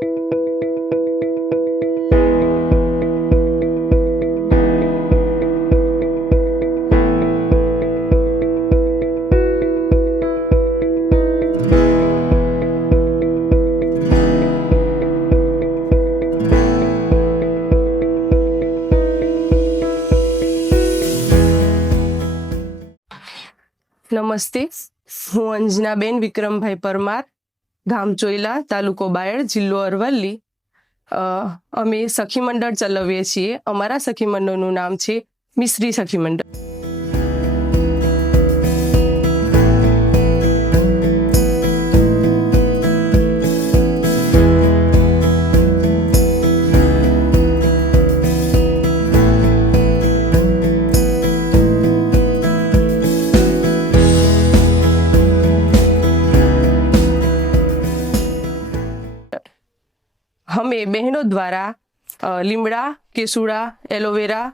નમસ્તે, હું અંજનાબેન વિક્રમભાઈ પરમાર, ગામ ચોઈલા, તાલુકો બાયડ, જિલ્લો અરવલ્લી. અમે સખી મંડળ ચલાવીએ છીએ. અમારા સખી મંડળનું નામ છે મિશ્રી સખી મંડળ. અમે બહેનો દ્વારા લીમડા, કેસુડા, એલોવેરા,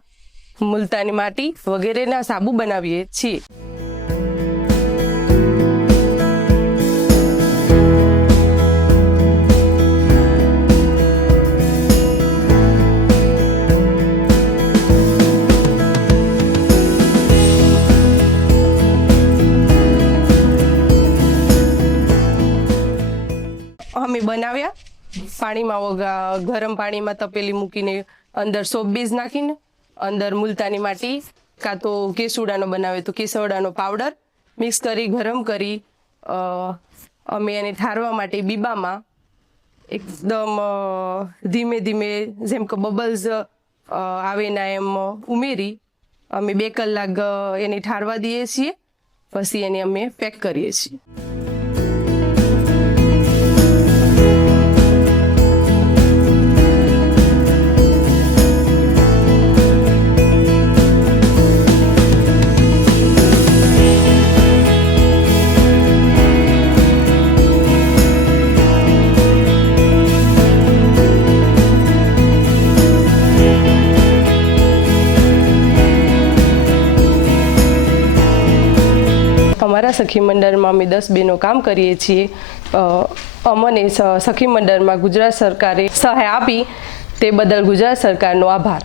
મુલતાની માટી વગેરેના સાબુ બનાવીએ છીએ. અમે બનાવ્યા પાણીમાં ગરમ પાણીમાં તપેલી મૂકીને અંદર સોપ બેઝ નાખીને અંદર મુલતાની માટી કાં તો કેસુડાનો બનાવે તો કેસુડાનો પાવડર મિક્સ કરી ગરમ કરી અમે એને ઠારવા માટે બીબામાં એકદમ ધીમે ધીમે જેમ કે બબલ્સ આવે ના એમ ઉમેરી અમે 2 કલાક એને ઠારવા દઈએ છીએ. પછી એને અમે પેક કરીએ છીએ. અમારા સખી મંડળમાં અમે 10 બહેનો કામ કરીએ છીએ. અમને સખી મંડળમાં ગુજરાત સરકારે સહાય આપી તે બદલ ગુજરાત સરકારનો આભાર.